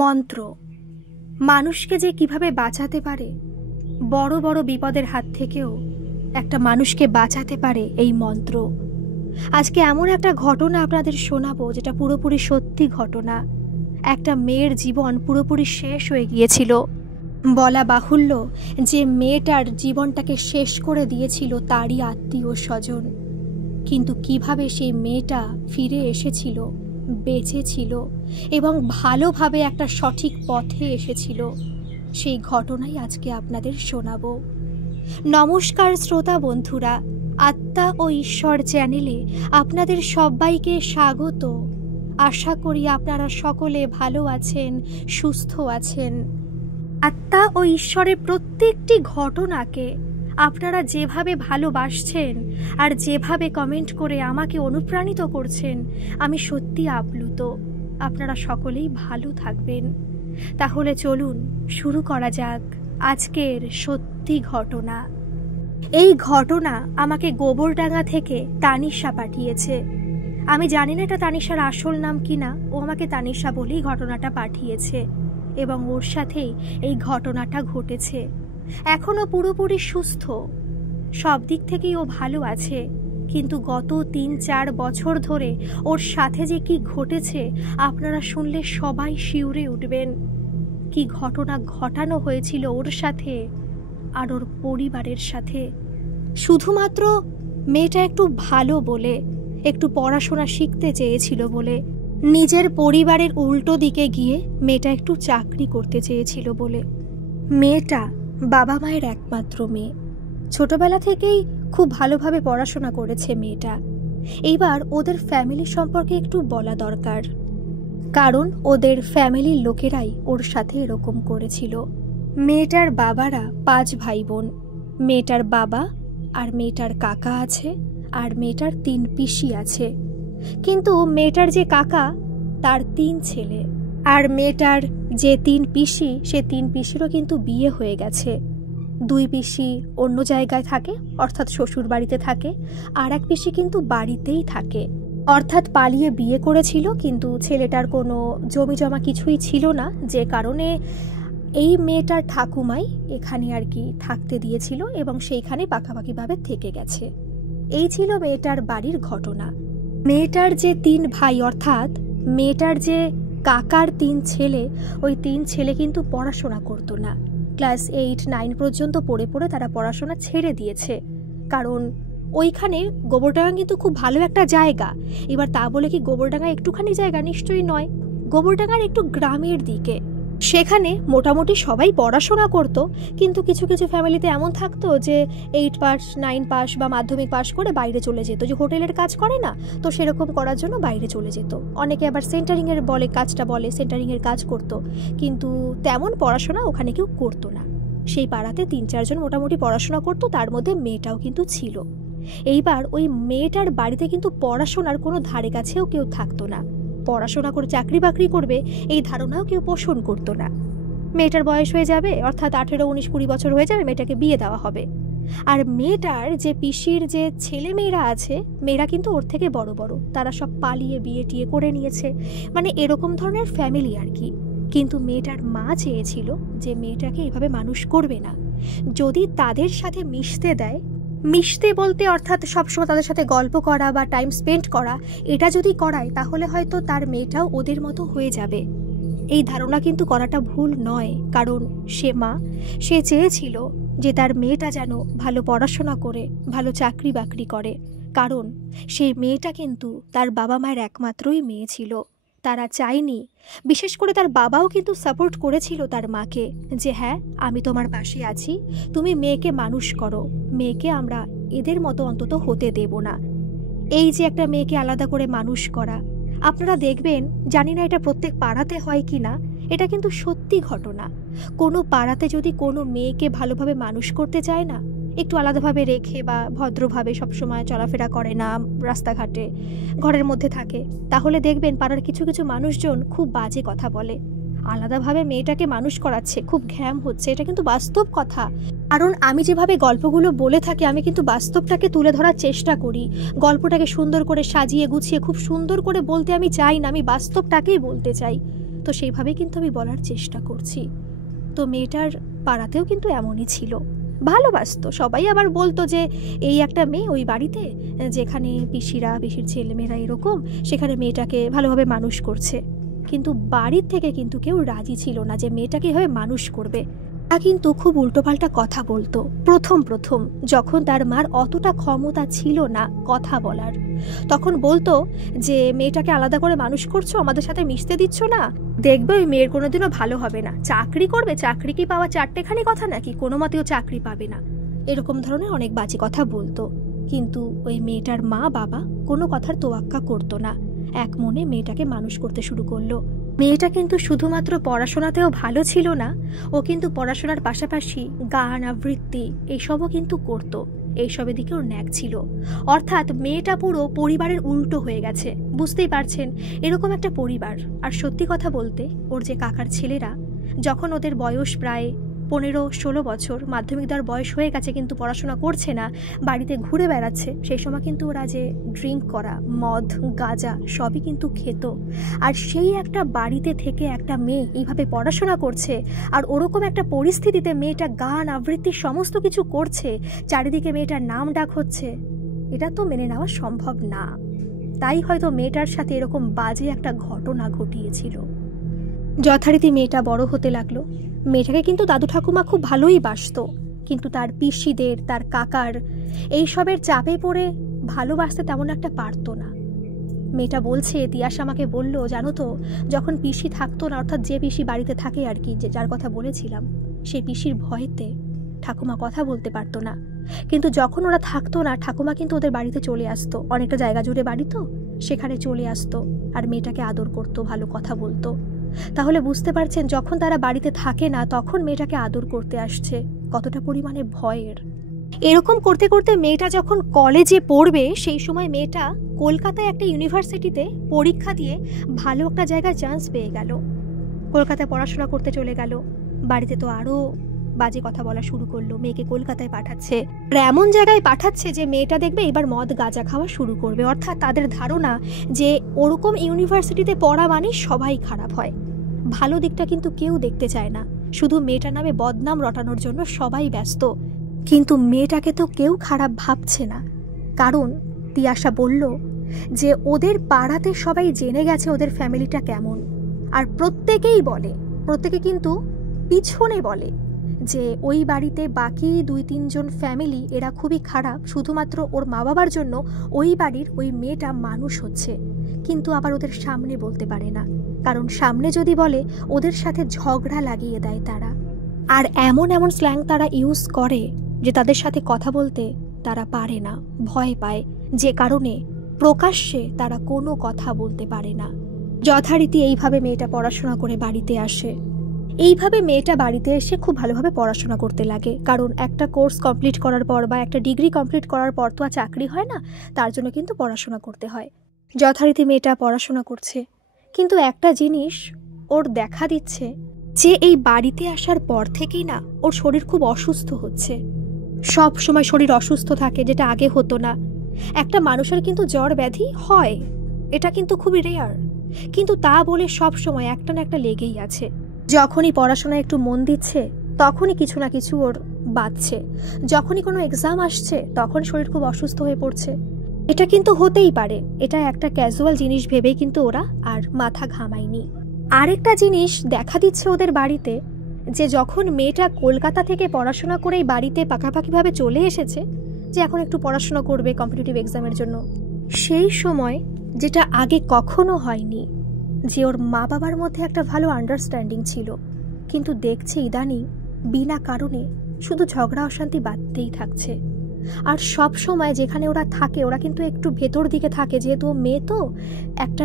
মন্ত্র মানুষকে যে কিভাবে বাঁচাতে পারে, বড় বড় বিপদের হাত থেকেও একটা মানুষকে বাঁচাতে পারে এই মন্ত্র। আজকে এমন একটা ঘটনা আপনাদের শোনাবো যেটা পুরোপুরি সত্যি ঘটনা। একটা মেয়ের জীবন পুরোপুরি শেষ হয়ে গিয়েছিল। বলা বাহুল্য যে মেয়েটার জীবনটাকে শেষ করে দিয়েছিল তারই আত্মীয় স্বজন। কিন্তু কিভাবে সেই মেয়েটা ফিরে এসেছিল, বেঁচে ছিল এবং ভালোভাবে একটা সঠিক পথে এসেছিল, সেই ঘটনাই আজকে আপনাদের শোনাবো। নমস্কার শ্রোতা বন্ধুরা, আত্মা ও ঈশ্বর চ্যানেলে আপনাদের সবাইকে স্বাগত। আশা করি আপনারা সকলে ভালো আছেন, সুস্থ আছেন। আত্মা ও ঈশ্বরের প্রত্যেকটি ঘটনাকে আপনারা যেভাবে ভালোবাসছেন আর যেভাবে কমেন্ট করে আমাকে অনুপ্রাণিত করছেন, আমি সত্যি আপ্লুত। আপনারা সকলেই ভালো থাকবেন। তাহলে চলুন শুরু করা যাক আজকের সত্যি ঘটনা। এই ঘটনা আমাকে গোবরডাঙ্গা থেকে তানিশা পাঠিয়েছে। আমি জানি না এটা তানিশার আসল নাম কিনা, ও আমাকে তানিশা বলেই ঘটনাটা পাঠিয়েছে এবং ওর সাথেই এই ঘটনাটা ঘটেছে। এখনো পুরোপুরি সুস্থ, সব দিক থেকেই ও ভালো আছে, কিন্তু গত ৩-৪ বছর ধরে ওর সাথে যে কি ঘটেছে আপনারা শুনলে সবাই শিউরে উঠবেন। কি ঘটনা ঘটানো হয়েছিল ওর সাথে আর ওর পরিবারের সাথে। শুধুমাত্র মেয়েটা একটু ভালো বলে, একটু পড়াশোনা শিখতে চেয়েছিল বলে, নিজের পরিবারের উল্টো দিকে গিয়ে মেয়েটা একটু চাকরি করতে চেয়েছিল বলে। মেয়েটা বাবা মায়ের একমাত্র মেয়ে, ছোটবেলা থেকেই খুব ভালোভাবে পড়াশোনা করেছে মেয়েটা। এইবার ওদের ফ্যামিলি সম্পর্কে একটু বলা দরকার, কারণ ওদের ফ্যামিলির লোকেরাই ওর সাথে এরকম করেছিল। মেয়েটার বাবারা 5 ভাই বোন। মেয়েটার বাবা আর মেয়েটার কাকা আছে, আর মেয়েটার 3 পিসি আছে। কিন্তু মেয়েটার যে কাকা তার 3 ছেলে, আর মেয়েটার যে 3 পিসি সে 3 পিসিরও কিন্তু বিয়ে হয়ে গেছে। 2 পিসি অন্য জায়গায় থাকে, অর্থাৎ শ্বশুর বাড়িতে থাকে, আর 1 পিসি কিন্তু বাড়িতেই থাকে, অর্থাৎ পালিয়ে বিয়ে করেছিল। কিন্তু ছেলেটার কোনো জমি জমা কিছুই ছিল না, যে কারণে এই মেয়েটার ঠাকুমাই এখানে আর কি থাকতে দিয়েছিল এবং সেইখানে পাকাপাকিভাবে থেকে গেছে। এই ছিল মেয়েটার বাড়ির ঘটনা। মেয়েটার যে 3 ভাই, অর্থাৎ মেয়েটার যে কাকার 3 ছেলে, ওই 3 ছেলে কিন্তু পড়াশোনা করতো না। ক্লাস 8-9 পর্যন্ত পড়ে পড়ে তারা পড়াশোনা ছেড়ে দিয়েছে, কারণ ওইখানে গোবরডাঙ্গা কিন্তু খুব ভালো একটা জায়গা। এবার তা বলে কি গোবরডাঙ্গা একটুখানি জায়গা? নিশ্চয়ই নয়। গোবরডাঙ্গার একটু গ্রামের দিকে, সেখানে মোটামুটি সবাই পড়াশোনা করত, কিন্তু কিছু কিছু ফ্যামিলিতে এমন থাকতো যে 8 পাস 9 পাস বা মাধ্যমিক পাস করে বাইরে চলে যেত, যে হোটেলের কাজ করে না, তো সেরকম করার জন্য বাইরে চলে যেত। অনেকে আবার সেন্টারিংয়ের সেন্টারিংয়ের কাজ করতো, কিন্তু তেমন পড়াশোনা ওখানে কেউ করতো না। সেই পাড়াতে 3-4 জন মোটামুটি পড়াশোনা করতো, তার মধ্যে মেয়েটাও কিন্তু ছিল। এইবার ওই মেয়েটার বাড়িতে কিন্তু পড়াশোনার কোনো ধারে কাছেও কেউ থাকতো না। পড়াশোনা করে চাকরি বাকরি করবে এই ধারণাও কেউ পোষণ করতো না। মেয়েটার বয়স হয়ে যাবে, অর্থাৎ 18, 19, 20 বছর হয়ে যাবে, মেয়েটাকে বিয়ে দেওয়া হবে। আর মেয়েটার যে পিসির যে ছেলে মেয়েরা আছে, মেয়েরা কিন্তু ওর থেকে বড় বড়, তারা সব পালিয়ে বিয়ে টিয়ে করে নিয়েছে, মানে এরকম ধরনের ফ্যামিলি আর কি। কিন্তু মেয়েটার মা চেয়েছিল যে মেয়েটাকে এভাবে মানুষ করবে না, যদি তাদের সাথে মিশতে বলতে অর্থাৎ সবসময় তাদের সাথে গল্প করা বা টাইম স্পেন্ড করা, এটা যদি করায় তাহলে হয়তো তার মেয়েটাও ওদের মতো হয়ে যাবে। এই ধারণা কিন্তু করাটা ভুল নয়, কারণ সে চেয়েছিল যে তার মেয়েটা যেন ভালো পড়াশোনা করে ভালো চাকরি বাকরি করে, কারণ সেই মেয়েটা কিন্তু তার বাবা মায়ের একমাত্রই মেয়ে ছিল। তারা চায়নি, বিশেষ করে তার বাবাও কিন্তু সাপোর্ট করেছিল তার মাকে, যে হ্যাঁ আমি তোমার পাশে আছি, তুমি মেয়েকে মানুষ করো, মেয়েকে আমরা এদের মতো অন্তত হতে দেব না। এই যে একটা মেয়েকে আলাদা করে মানুষ করা, আপনারা দেখবেন, জানি না এটা প্রত্যেক পাড়াতে হয় কি না, এটা কিন্তু সত্যি ঘটনা। কোনো পাড়াতে যদি কোনো মেয়েকে ভালোভাবে মানুষ করতে চায় না, একটু আলাদাভাবে রেখে বা ভদ্রভাবে সবসময় চলাফেরা করে না, রাস্তাঘাটে ঘরের মধ্যে থাকে, তাহলে দেখবেন পাড়ার কিছু কিছু মানুষজন খুব বাজে কথা বলে। আলাদাভাবে মেয়েটাকে মানুষ করাচ্ছে, খুব ঘ্যাম হচ্ছে, এটা কিন্তু বাস্তব কথা। কারণ আমি যেভাবে গল্পগুলো বলে থাকি, আমি কিন্তু বাস্তবটাকে তুলে ধরার চেষ্টা করি। গল্পটাকে সুন্দর করে সাজিয়ে গুছিয়ে খুব সুন্দর করে বলতে আমি চাই না, আমি বাস্তবটাকেই বলতে চাই। তো সেইভাবেই কিন্তু আমি বলার চেষ্টা করছি। তো মেয়েটার পাড়াতেও কিন্তু এমনই ছিল, ভালোবাসতো সবাই। আবার বলতো যে এই একটা মেয়ে ওই বাড়িতে, যেখানে পিসির ছেলেমেয়েরা এরকম, সেখানে মেয়েটাকে ভালোভাবে মানুষ করছে। কিন্তু বাড়ির থেকে কিন্তু কেউ রাজি ছিল না যে মেয়েটাকে এভাবে মানুষ করবে। তা কিন্তু খুব উল্টোপাল্টা কথা বলতো প্রথম যখন তার মার অতটা ক্ষমতা ছিল না কথা বলার। তখন বলতো যে মেয়েটাকে আলাদা করে মানুষ করছো, আমাদের সাথে মিশতে দিচ্ছ না, দেখবে ওই মেয়ের কোনোদিনও ভালো হবে না, চাকরি করবে, চাকরি কি পাওয়া চারটেখানি কথা নাকি, কোনো মতেও চাকরি পাবে না, এরকম ধরনের অনেক বাজে কথা বলতো। কিন্তু ওই মেয়েটার মা বাবা কোনো কথার তোয়াক্কা করতো না, এক মনে মেয়েটাকে মানুষ করতে শুরু করলো। মেয়েটা কিন্তু শুধুমাত্র পড়াশোনাতেও ভালো ছিল না, ও কিন্তু পড়াশোনার পাশাপাশি গান আবৃত্তি এইসবও কিন্তু করতো, এইসবের দিকে ওর ন্যাক ছিল। অর্থাৎ মেয়েটা পুরো পরিবারের উল্টো হয়ে গেছে, বুঝতেই পারছেন এরকম একটা পরিবার। আর সত্যি কথা বলতে ওর যে কাকার ছেলেরা, যখন ওদের বয়স প্রায় 15-16 বছর, মাধ্যমিক দেওয়ার বয়স হয়ে গেছে কিন্তু পড়াশোনা করছে না, বাড়িতে ঘুরে বেড়াচ্ছে, সেই সময় কিন্তু ওরা যে ড্রিঙ্ক করা, মদ গাঁজা সবই কিন্তু খেত। আর সেই একটা বাড়িতে থেকে একটা মেয়ে এইভাবে পড়াশোনা করছে, আর ওরকম একটা পরিস্থিতিতে মেয়েটা গান আবৃত্তি সমস্ত কিছু করছে, চারিদিকে মেয়েটার নাম ডাক হচ্ছে, এটা তো মেনে নেওয়া সম্ভব না। তাই হয়তো মেয়েটার সাথে এরকম বাজে একটা ঘটনা ঘটিয়েছিল। যথারীতি মেয়েটা বড় হতে লাগলো। মেয়েটাকে কিন্তু দাদু ঠাকুমা খুব ভালোই বাসতো, কিন্তু তার পিসিদের, তার কাকার এইসবের চাপে পড়ে ভালোবাসতে তেমন একটা পারতো না। মেয়েটা বলছে, তিয়াস আমাকে বলল, জানো তো, যখন পিসি থাকতো না, অর্থাৎ যে পিসি বাড়িতে থাকে আর কি, যে যার কথা বলেছিলাম, সেই পিসির ভয়েতে ঠাকুমা কথা বলতে পারতো না। কিন্তু যখন ওরা থাকতো না, ঠাকুমা কিন্তু ওদের বাড়িতে চলে আসতো, অনেকটা জায়গা জুড়ে বাড়ি তো, সেখানে চলে আসতো আর মেয়েটাকে আদর করতো, ভালো কথা বলতো। তাহলে বুঝতে পারছেন, যখন তারা বাড়িতে থাকে না তখন মেয়েটাকে আদর করতে আসছে, কতটা পরিমাণে ভয়ের। এরকম করতে করতে মেয়েটা যখন কলেজে পড়বে, সেই সময় মেয়েটা কলকাতায় একটা ইউনিভার্সিটিতে পরীক্ষা দিয়ে ভালো একটা জায়গায় চান্স পেয়ে গেল। কলকাতায় পড়াশোনা করতে চলে গেল। বাড়িতে তো আরও বাজে কথা বলা শুরু করলো, মেয়েকে কলকাতায় পাঠাচ্ছে, আর এমন জায়গায় পাঠাচ্ছে যে মেয়েটা দেখবে এবার মদ গাঁজা খাওয়া শুরু করবে। অর্থাৎ তাদের ধারণা যে ওরকম ইউনিভার্সিটিতে পড়া মানে সবাই খারাপ হয়, ভালো দিকটা কিন্তু কেউ দেখতে চায় না, শুধু মেয়েটার নামে বদনাম রটানোর জন্য সবাই ব্যস্ত। কিন্তু মেয়েটাকে তো কেউ খারাপ ভাবছে না, কারণ তিয়াশা বলল যে ওদের পাড়াতে সবাই জেনে গেছে ওদের ফ্যামিলিটা কেমন, আর প্রত্যেকে কিন্তু পিছনে বলে যে ওই বাড়িতে বাকি 2-3 জন ফ্যামিলি এরা খুবই খারাপ, শুধুমাত্র ওর মা বাবার জন্য ওই বাড়ির ওই মেয়েটা মানুষ হচ্ছে। কিন্তু আবার ওদের সামনে বলতে পারে না, কারণ সামনে যদি বলে ওদের সাথে ঝগড়া লাগিয়ে দেয় তারা। আর এমন স্ল্যাং তারা ইউজ করে যে তাদের সাথে কথা বলতে তারা পারে না, ভয় পায়, যে কারণে প্রকাশ্যে তারা কোনো কথা বলতে পারে না। যথারীতি এইভাবে মেয়েটা পড়াশোনা করে বাড়িতে আসে। এইভাবে মেয়েটা বাড়িতে এসে খুব ভালোভাবে পড়াশোনা করতে লাগে, কারণ একটা কোর্স কমপ্লিট করার পর বা একটা ডিগ্রি কমপ্লিট করার পর তো আর চাকরি হয় না, তার জন্য কিন্তু পড়াশোনা করতে হয়। যথারীতি মেয়েটা পড়াশোনা করছে, কিন্তু একটা জিনিস ওর দেখা দিচ্ছে যে এই বাড়িতে আসার পর থেকেই না ওর শরীর খুব অসুস্থ হচ্ছে। সব সময় শরীর অসুস্থ থাকে, যেটা আগে হতো না। একটা মানুষের কিন্তু জ্বর ব্যাধি হয়, এটা কিন্তু খুবই রেয়ার, কিন্তু তা বলে সব সময় একটা না একটা লেগেই আছে। যখনই পড়াশোনায় একটু মন দিচ্ছে তখনই কিছু না কিছু ওর বাজছে, যখনই কোনো এক্সাম আসছে তখন শরীর খুব অসুস্থ হয়ে পড়ছে। এটা কিন্তু হতেই পারে, এটা একটা ক্যাজুয়াল জিনিস ভেবেই কিন্তু ওরা আর মাথা ঘামায়নি। আরেকটা জিনিস দেখা দিচ্ছে ওদের বাড়িতে, যে যখন মেয়েটা কলকাতা থেকে পড়াশোনা করেই বাড়িতে পাকাপাকিভাবে চলে এসেছে, যে এখন একটু পড়াশোনা করবে কম্পিটিটিভ এক্সামের জন্য, সেই সময় যেটা আগে কখনো হয়নি, যে ওর মা বাবার মধ্যে একটা ভালো আন্ডারস্ট্যান্ডিং ছিল, কিন্তু দেখছে ইদানিং বিনা কারণে শুধু ঝগড়া অশান্তি বাড়তেই থাকছে। আর সব সময় যেখানে ওরা থাকে, ওরা কিন্তু একটু ভেতর দিকে থাকে, যেহেতু মেয়ে তো একটা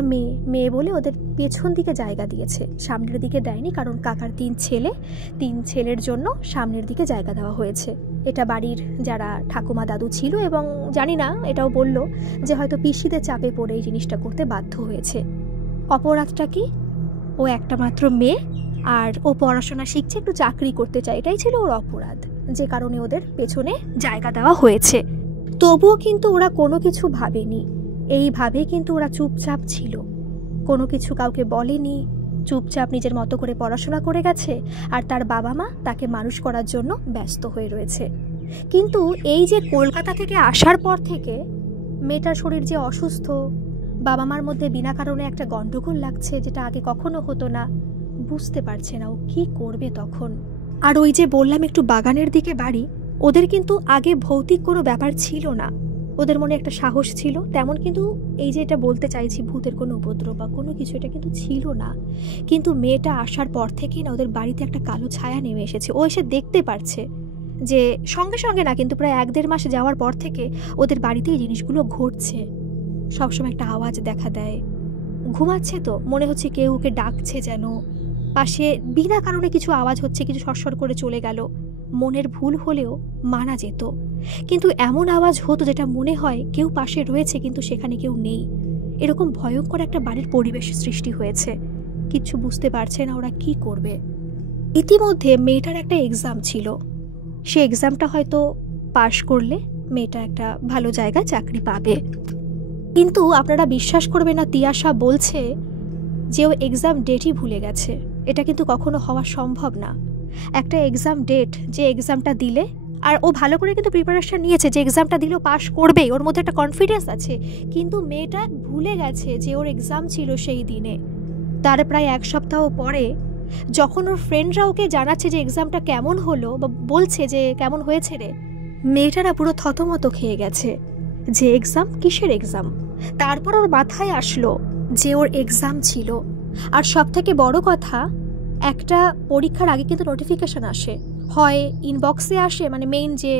মেয়ে বলে ওদের পেছন দিকে জায়গা দিয়েছে, সামনের দিকে দেয়নি, কারণ কাকার 3 ছেলের জন্য সামনের দিকে জায়গা দেওয়া হয়েছে। এটা বাড়ির যারা ঠাকুমা দাদু ছিল, এবং জানি না এটাও বলল যে হয়তো পিসিদের চাপে পড়ে এই জিনিসটা করতে বাধ্য হয়েছে। অপরাধটা কি? ও একটা মাত্র মেয়ে, আর ও পড়াশোনা শিখছে, একটু চাকরি করতে চায়, এটাই ছিল ওর অপরাধ, যে কারণে ওদের পেছনে জায়গা দেওয়া হয়েছে। তবুও কিন্তু ওরা কোনো কিছু ভাবেনি, এইভাবে কিন্তু ওরা চুপচাপ ছিল, কোনো কিছু কাউকে বলেনি, চুপচাপ নিজের মতো করে পড়াশোনা করে গেছে, আর তার বাবা মা তাকে মানুষ করার জন্য ব্যস্ত হয়ে রয়েছে। কিন্তু এই যে কলকাতা থেকে আসার পর থেকে মেয়েটার শরীর যে অসুস্থ, বাবা মার মধ্যে বিনা কারণে একটা গন্ডগোল লাগছে, যেটা আগে কখনো হতো না, বুঝতে পারছে না ও কি করবে তখন। আর ওই যে বললাম একটু বাগানের দিকে বাড়ি, ওদের কিন্তু আগে ভৌতিক কোনো ব্যাপার ছিল না, ওদের মনে একটা সাহস ছিল, তেমন কিন্তু এই যে এটা বলতে চাইছি ভূতের কোনো উপদ্রব বা কোনো কিছু, এটা কিন্তু ছিল না। কিন্তু মেয়েটা আসার পর থেকেই না ওদের বাড়িতে একটা কালো ছায়া নেমে এসেছে। ও এসে দেখতে পারছে যে সঙ্গে সঙ্গে না, কিন্তু প্রায় 1-1.5 মাস যাওয়ার পর থেকে ওদের বাড়িতে এই জিনিসগুলো ঘটছে। সবসময় একটা আওয়াজ দেখা দেয়, ঘুমাচ্ছে তো মনে হচ্ছে কেউ ওকে ডাকছে, যেন পাশে বিনা কারণে কিছু আওয়াজ হচ্ছে, কিছু সরসর করে চলে গেল, মনের ভুল হলেও মানা যেত। কিন্তু এমন আওয়াজ হতো যেটা মনে হয় কেউ পাশে রয়েছে কিন্তু সেখানে কেউ নেই। এরকম ভয়ঙ্কর একটা বাড়ির পরিবেশ সৃষ্টি হয়েছে। কিচ্ছু বুঝতে পারছে না ওরা কি করবে। ইতিমধ্যে মেয়েটার একটা এক্সাম ছিল, সে এক্সামটা হয়তো পাশ করলে মেয়েটা একটা ভালো জায়গায় চাকরি পাবে। কিন্তু আপনারা বিশ্বাস করবে না, তিয়াশা বলছে যে ও এক্সাম ডেটই ভুলে গেছে। এটা কিন্তু কখনো হওয়া সম্ভব না। একটা এক্সাম ডেট, যে এক্সামটা দিলে, আর ও ভালো করে কিন্তু প্রিপারেশন নিয়েছে যে এক্সামটা দিলেও পাশ করবেই, ওর মধ্যে একটা কনফিডেন্স আছে, কিন্তু মেয়েটা ভুলে গেছে যে ওর এক্সাম ছিল সেই দিনে। তার প্রায় 1 সপ্তাহ পরে যখন ওর ফ্রেন্ডরা ওকে জানাচ্ছে যে এক্সামটা কেমন হলো, বা বলছে যে কেমন হয়েছে রে, মেয়েটারা পুরো থতমত খেয়ে গেছে যে এক্সাম, কিসের এক্সাম। তারপর ওর মাথায় আসলো যে ওর এক্সাম ছিল। আর সব থেকে বড় কথা, একটা পরীক্ষার আগে কিন্তু নোটিফিকেশন আসে, হয় ইনবক্সে আসে, মানে মেইন যে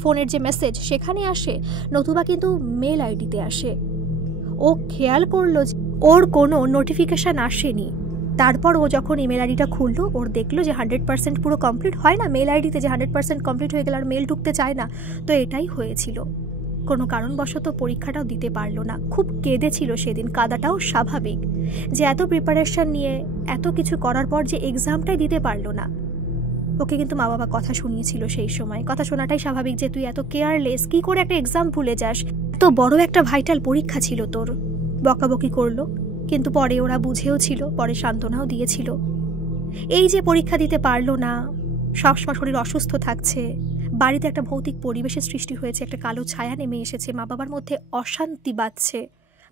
ফোনের যে মেসেজ সেখানে আসে, নতুবা কিন্তু মেল আইডিতে আসে। ও খেয়াল করলো যে ওর কোনো নোটিফিকেশান আসেনি। তারপর ও যখন ইমেল আইডিটা খুললো, ওর দেখলো যে 100% পুরো কমপ্লিট হয় না মেল আইডিতে, যে 100% কমপ্লিট হয়ে গেলে আর মেল ঢুকতে চায় না, তো এটাই হয়েছিল। কোনো কারণবশত পরীক্ষাটাও দিতে পারলো না। খুব কেঁদেছিল সেদিন, কাঁদাটাও স্বাভাবিক, যে এত প্রিপারেশন নিয়ে এত কিছু করার পর যে এক্সামটাই দিতে পারলো না। ওকে কিন্তু মা বাবা কথা শুনিয়েছিল সেই সময়, কথা শোনাটাই স্বাভাবিক, যে তুই এত কেয়ারলেস, কি করে একটা এক্সাম ভুলে যাস, এত বড় একটা ভাইটাল পরীক্ষা ছিল তোর। বকাবকি করলো, কিন্তু পরে ওরা বুঝেও ছিল, পরে সান্ত্বনাও দিয়েছিল। এই যে পরীক্ষা দিতে পারলো না, সবসময় শরীর অসুস্থ থাকছে, বাড়িতে একটা ভৌতিক পরিবেশের সৃষ্টি হয়েছে, একটা কালো ছায়া নেমে এসেছে, মা বাবার মধ্যে অশান্তি বাজছে,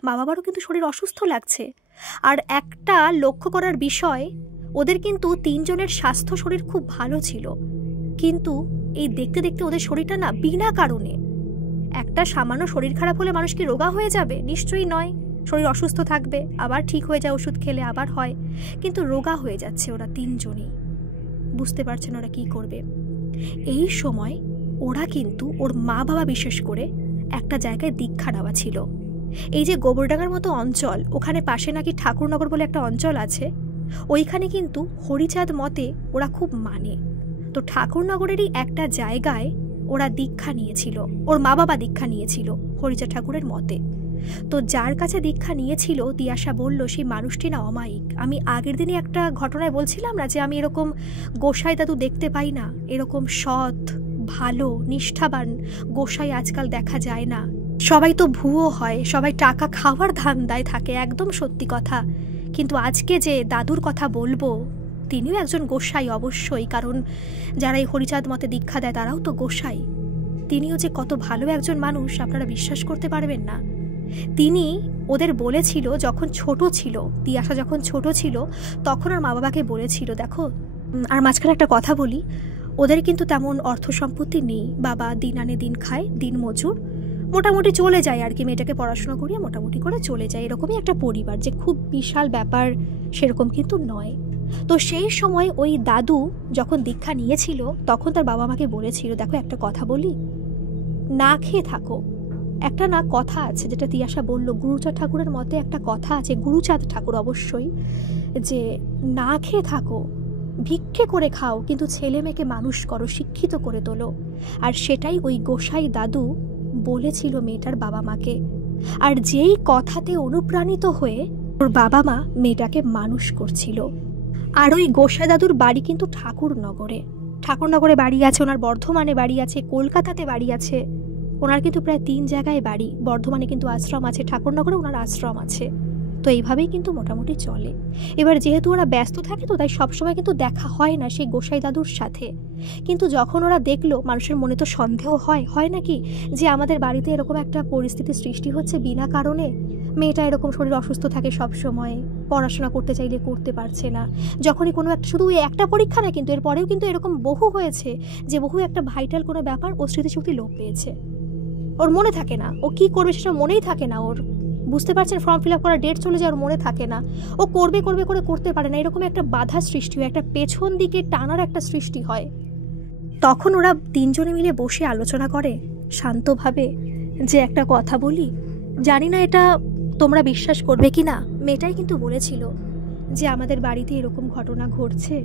মা বাবারও কিন্তু শরীর অসুস্থ লাগছে। আর একটা লক্ষ্য করার বিষয়, ওদের কিন্তু 3 জনের স্বাস্থ্য শরীর খুব ভালো ছিল, কিন্তু এই দেখতে দেখতে ওদের শরীরটা না বিনা কারণে, একটা সামান্য শরীর খারাপ হলে মানুষ কি রোগা হয়ে যাবে? নিশ্চয়ই নয়। শরীর অসুস্থ থাকবে, আবার ঠিক হয়ে যায়, ওষুধ খেলে আবার হয়, কিন্তু রোগা হয়ে যাচ্ছে ওরা 3 জনই। বুঝতে পারছেন ওরা কি করবে। এই সময় ওরা কিন্তু, ওর মা বাবা বিশেষ করে, একটা জায়গায় দীক্ষা নেওয়া ছিল। এই যে গোবরডাঙ্গার মতো অঞ্চল, ওখানে পাশে নাকি ঠাকুরনগর বলে একটা অঞ্চল আছে, ওইখানে কিন্তু হরিচাঁদ মতে ওরা খুব মানে। তো ঠাকুরনগরেরই একটা জায়গায় ওরা দীক্ষা নিয়েছিল, ওর মা বাবা দীক্ষা নিয়েছিল হরিচাঁদ ঠাকুরের মতে। তো যার কাছে দীক্ষা নিয়েছিল, তিয়াশা বলল সেই মানুষটি না অমায়িক। আমি আগের দিনই একটা ঘটনায় বলছিলাম না যে আমি এরকম গোসাই দাদু দেখতে পাই না, এরকম সৎ, ভালো, নিষ্ঠাবান গোসাই আজকাল দেখা যায় না। সবাই তো ভুয়ো হয়, সবাই টাকা খাওয়ার ধান্দায় থাকে, একদম সত্যি কথা। কিন্তু আজকে যে দাদুর কথা বলবো, তিনিও একজন গোসাই অবশ্যই, কারণ যারা এই হরিচাঁদ মতে দীক্ষা দেয় তারাও তো গোসাই। তিনিও যে কত ভালো একজন মানুষ আপনারা বিশ্বাস করতে পারবেন না। তিনি ওদের বলেছিল যখন ছোট ছিল, তিয়াশা যখন ছোট ছিল, তখন ওর মা বাবাকে বলেছিল, দেখো, আর মাঝখানে একটা কথা বলি, ওদের কিন্তু তেমন অর্থ সম্পত্তি নেই, বাবা দিন আনে দিন খায়, দিন মজুর, মোটামুটি চলে যায় আর কি, মেয়েটাকে পড়াশোনা করিয়ে মোটামুটি করে চলে যায়, এরকমই একটা পরিবার, যে খুব বিশাল ব্যাপার সেরকম কিন্তু নয়। তো সেই সময় ওই দাদু যখন দীক্ষা নিয়েছিল, তখন তার বাবা মাকে বলেছিল, দেখো একটা কথা বলি, না খেয়ে থাকো। একটা না কথা আছে, যেটা তিয়াশা বলল, গুরুচাঁদ ঠাকুরের মতে একটা কথা আছে, গুরুচাঁদ ঠাকুর অবশ্যই, যে না খেয়ে থাকো, ভিক্ষে করে খাও, কিন্তু ছেলে মেয়েকে মানুষ করো, শিক্ষিত করে তোলো। আর সেটাই ওই গোসাই দাদু বলেছিল মেয়েটার বাবা মাকে। আর যেই কথাতে অনুপ্রাণিত হয়ে ওর বাবা মা মেয়েটাকে মানুষ করছিল। আর ওই গোসাই দাদুর বাড়ি কিন্তু ঠাকুরনগরে, ঠাকুরনগরে বাড়ি আছে ওনার, বর্ধমানে বাড়ি আছে, কলকাতাতে বাড়ি আছে ওনার, কিন্তু প্রায় 3 জায়গায় বাড়ি। বর্ধমানে কিন্তু আশ্রম আছে, ঠাকুরনগরে ওনার আশ্রম আছে। তো এইভাবেই কিন্তু মোটামুটি চলে। এবার যেহেতু ওরা ব্যস্ত থাকে তো তাই সবসময় কিন্তু দেখা হয় না সেই গোসাই দাদুর সাথে। কিন্তু যখন ওরা দেখলো, মানুষের মনে তো সন্দেহ হয় নাকি, যে আমাদের বাড়িতে এরকম একটা পরিস্থিতির সৃষ্টি হচ্ছে বিনা কারণে। মেয়েটা এরকম শরীর অসুস্থ থাকে সব সময়, পড়াশোনা করতে চাইলে করতে পারছে না। যখনই কোনো একটা, শুধু একটা পরীক্ষা না কিন্তু, এরপরেও কিন্তু এরকম বহু হয়েছে যে বহু একটা ভাইটাল কোনো ব্যাপার ও স্মৃতিশক্তি লোপ পেয়েছে, ওর মনে থাকে না, ও কি করবে সেটা মনেই থাকে না ওর। বুঝতে পারছেন, ফর্ম ফিল আপ করার ডেট চলে যায়, ওর মনে থাকে না, ও করবে করে করতে পারে না। এরকম একটা বাধা সৃষ্টি হয়, একটা পেছন দিকে টানার একটা সৃষ্টি হয়। তখন ওরা তিনজনে মিলে বসে আলোচনা করে শান্তভাবে, যে একটা কথা বলি, জানি না এটা তোমরা বিশ্বাস করবে কি না। মেয়েটাই কিন্তু বলেছিল যে আমাদের বাড়িতে এরকম ঘটনা ঘটছে,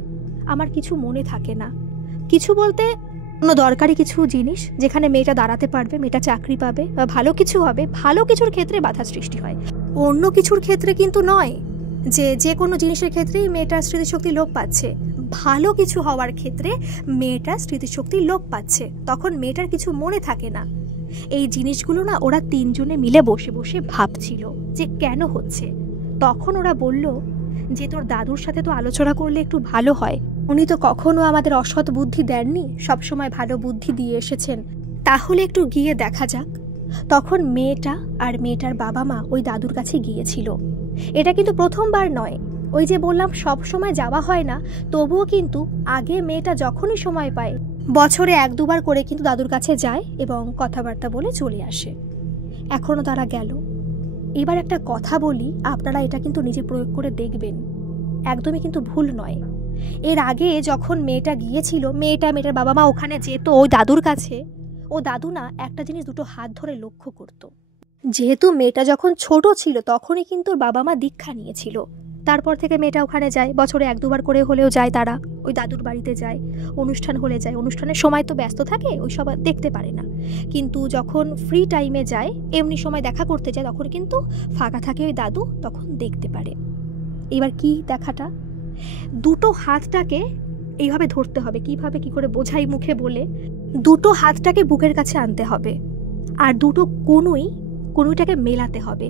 আমার কিছু মনে থাকে না। কিছু বলতে কোনো দরকারি কিছু জিনিস যেখানে মেয়েটা দাঁড়াতে পারবে, মেয়েটা চাকরি পাবে বা ভালো কিছু হবে, ভালো কিছুর ক্ষেত্রে বাধা সৃষ্টি হয়, অন্য কিছুর ক্ষেত্রে কিন্তু নয়। যে কোনো জিনিসের ক্ষেত্রেই মেয়েটার স্মৃতিশক্তি লোপ পাচ্ছে, ভালো কিছু হওয়ার ক্ষেত্রে মেয়েটার স্মৃতিশক্তি লোপ পাচ্ছে, তখন মেয়েটার কিছু মনে থাকে না। এই জিনিসগুলো না ওরা তিনজনে মিলে বসে বসে ভাবছিল যে কেন হচ্ছে। তখন ওরা বলল যে তোর দাদুর সাথে তো আলোচনা করলে একটু ভালো হয়, উনি তো কখনো আমাদের অসৎ বুদ্ধি দেননি, সবসময় ভালো বুদ্ধি দিয়ে এসেছেন, তাহলে একটু গিয়ে দেখা যাক। তখন মেয়েটা আর মেয়েটার বাবা মা ওই দাদুর কাছে গিয়েছিল। এটা কিন্তু প্রথমবার নয়, ওই যে বললাম সব সময় যাওয়া হয় না, তবুও কিন্তু আগে মেয়েটা যখনই সময় পায় বছরে 1-2বার করে কিন্তু দাদুর কাছে যায় এবং কথাবার্তা বলে চলে আসে। এখনও তারা গেল। এবার একটা কথা বলি, আপনারা এটা কিন্তু নিজে প্রয়োগ করে দেখবেন, একদমই কিন্তু ভুল নয়। এর আগে যখন মেয়েটা গিয়েছিল, মেয়েটার বাবা মা ওখানে যেত ওই দাদুর কাছে, ও দাদু না একটা জিনিস দুটো হাত ধরে লক্ষ্য করত। যেহেতু মেয়েটা যখন ছোট ছিল তখনই কিন্তু বাবা মা দীক্ষা নিয়েছিল, তারপর থেকে মেয়েটা ওখানে যায়, বছরে 1-2বার করে হলেও যায়, তারা ওই দাদুর বাড়িতে যায়, অনুষ্ঠান হলে যায়। অনুষ্ঠানের সময় তো ব্যস্ত থাকে, ওই সব দেখতে পারে না, কিন্তু যখন ফ্রি টাইমে যায়, এমনি সময় দেখা করতে যায়, তখন কিন্তু ফাঁকা থাকে ওই দাদু, তখন দেখতে পারে। এবার কি দেখাটা, দুটো হাতটাকে এইভাবে ধরতে হবে, কিভাবে কি করে বোঝাই মুখে বলে, দুটো হাতটাকে বুকের কাছে আনতে হবে আর দুটো কনুইটাকে মেলাতে হবে।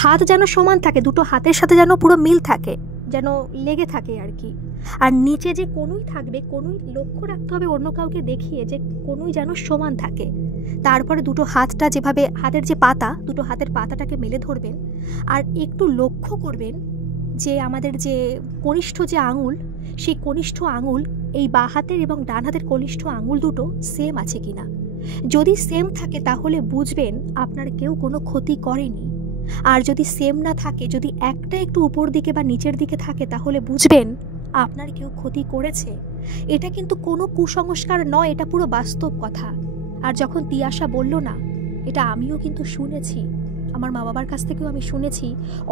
হাত যেন সমান থাকে, দুটো হাতের সাথে যেন পুরো মিল থাকে, যেন লেগে থাকে আর কি। আর নিচে যে কনুই থাকবে, কনুই লক্ষ্য রাখতে হবে অন্য কাউকে দেখিয়ে যে কনুই যেন সমান থাকে। তারপরে দুটো হাতটা যেভাবে, হাতের যে পাতা, দুটো হাতের পাতাটাকে মেলে ধরবেন আর একটু লক্ষ্য করবেন যে আমাদের যে কনিষ্ঠ যে আঙুল, সেই কনিষ্ঠ আঙুল, এই বাঁ হাতের এবং ডান হাতের কনিষ্ঠ আঙুল দুটো সেম আছে কিনা। যদি সেম থাকে তাহলে বুঝবেন আপনার কেউ কোনো ক্ষতি করেনি। আর যদি সেম না থাকে, যদি একটা একটু উপর দিকে বা নিচের দিকে থাকে, তাহলে বুঝবেন আপনার কেউ ক্ষতি করেছে। এটা কিন্তু কোনো কুসংস্কার নয়, এটা পুরো বাস্তব কথা। আর যখন তিয়াশা বলল না, এটা আমিও কিন্তু শুনেছি, আমার মা বাবার কাছ থেকেও আমি শুনেছি,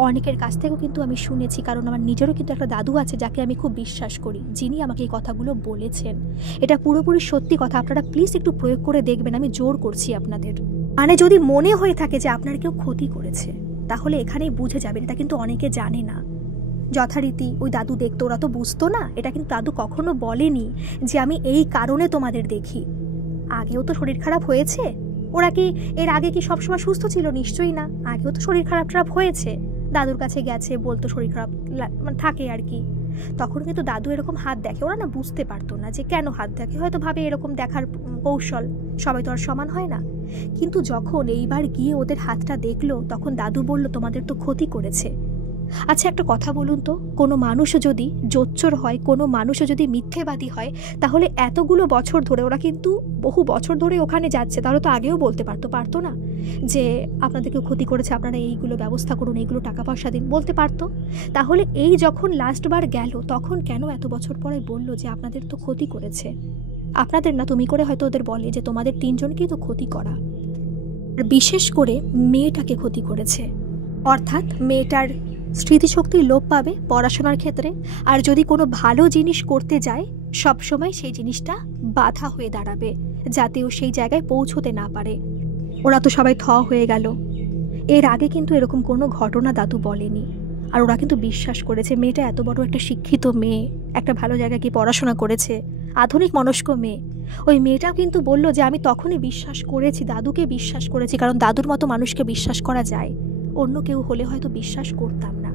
অনেকের কাছ থেকেও কিন্তু আমি শুনেছি, কারণ আমার নিজেরও কিন্তু একটা দাদু আছে যাকে আমি খুব বিশ্বাস করি, যিনি আমাকে এই কথাগুলো বলেছেন। এটা পুরোপুরি সত্যি কথা, আপনারা প্লিজ একটু প্রয়োগ করে দেখবেন, আমি জোর করছি আপনাদের। মানে যদি মনে হয়ে থাকে যে আপনার কেউ ক্ষতি করেছে, তাহলে এখানেই বুঝে যাবেন। এটা কিন্তু অনেকে জানে না। যথারীতি ওই দাদু দেখতো, ওরা তো বুঝতো না, এটা কিন্তু দাদু কখনো বলেনি যে আমি এই কারণে তোমাদের দেখি। আগেও তো শরীর খারাপ হয়েছে, ওরা কি এর আগে কি সবসময় সুস্থ ছিল? নিশ্চয়ই না, আগেও তো শরীর খারাপ হয়েছে, দাদুর কাছে গেছে, বলতো শরীর খারাপ মানে থাকে আর কি। তখন কিন্তু দাদু এরকম হাত দেখে, ওরা না বুঝতে পারতো না যে কেন হাত দেখে, হয়তো ভাবে এরকম দেখার কৌশল, সবাই তো আর সমান হয় না। কিন্তু যখন এইবার গিয়ে ওদের হাতটা দেখলো, তখন দাদু বলল তোমাদের তো ক্ষতি করেছে। আচ্ছা একটা কথা বলুন তো, কোনো মানুষও যদি জোচ্চোর হয়, কোনো মানুষও যদি মিথ্যেবাদী হয়, তাহলে এতগুলো বছর ধরে, ওরা কিন্তু বহু বছর ধরে ওখানে যাচ্ছে, তাহলে তো আগেও বলতে পারতো না যে আপনাদেরকে ক্ষতি করেছে, আপনারা এইগুলো ব্যবস্থা করুন, এইগুলো টাকা পয়সা দিন, বলতে পারতো। তাহলে এই যখন লাস্টবার গেল, তখন কেন এত বছর পরে বলল যে আপনাদের তো ক্ষতি করেছে? আপনাদের না, তুমি করে হয়তো ওদের বলে যে তোমাদের তিনজনকেই তো ক্ষতি করা, আর বিশেষ করে মেয়েটাকে ক্ষতি করেছে, অর্থাৎ মেয়েটার স্মৃতিশক্তি লোপ পাবে পড়াশোনার ক্ষেত্রে, আর যদি কোনো ভালো জিনিস করতে যায় সবসময় সেই জিনিসটা বাধা হয়ে দাঁড়াবে, যাতে ও সেই জায়গায় পৌঁছতে না পারে। ওরা তো সবাই হয়ে গেল। এর আগে কিন্তু এরকম কোনো ঘটনা দাদু বলেনি, আর ওরা কিন্তু বিশ্বাস করেছে মেয়েটা এত বড় একটা শিক্ষিত মেয়ে, একটা ভালো জায়গায় গিয়ে পড়াশোনা করেছে, আধুনিক মনস্ক মেয়ে। ওই মেয়েটাও কিন্তু বলল যে আমি তখনই বিশ্বাস করেছি, দাদুকে বিশ্বাস করেছি, কারণ দাদুর মতো মানুষকে বিশ্বাস করা যায়। অন্য কেউ হলে হয়তো বিশ্বাস করতাম না।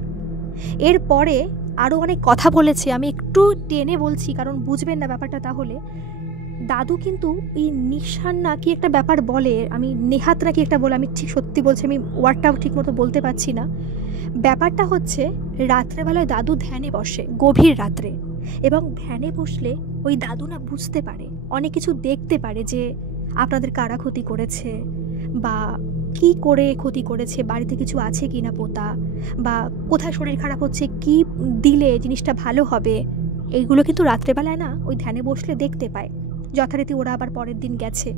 এরপরে আরও অনেক কথা বলেছে, আমি একটু টেনে বলছি কারণ বুঝবেন না ব্যাপারটা। তাহলে দাদু কিন্তু এই নিশান না কি একটা ব্যাপার বলে, আমি নেহাত নাকি একটা বলে, আমি ঠিক সত্যি বলছি, আমি ওয়ার্ডটাও ঠিক মতো বলতে পারছি না। ব্যাপারটা হচ্ছে রাত্রেবেলায় দাদু ধ্যানে বসে, গভীর রাত্রে, এবং ধ্যানে বসলে ওই দাদু না বুঝতে পারে, অনেক কিছু দেখতে পারে, যে আপনাদের কারা ক্ষতি করেছে বা কি করে ক্ষতি করেছে, বাড়িতে কিছু আছে কি না পোতা, বা কোথায় শরীর খারাপ হচ্ছে, কি দিলে জিনিসটা ভালো হবে, এইগুলো কিন্তু রাত্রেবেলায় না ওই ধ্যানে বসলে দেখতে পায়। যথারীতি ওরা আবার পরের দিন গেছে,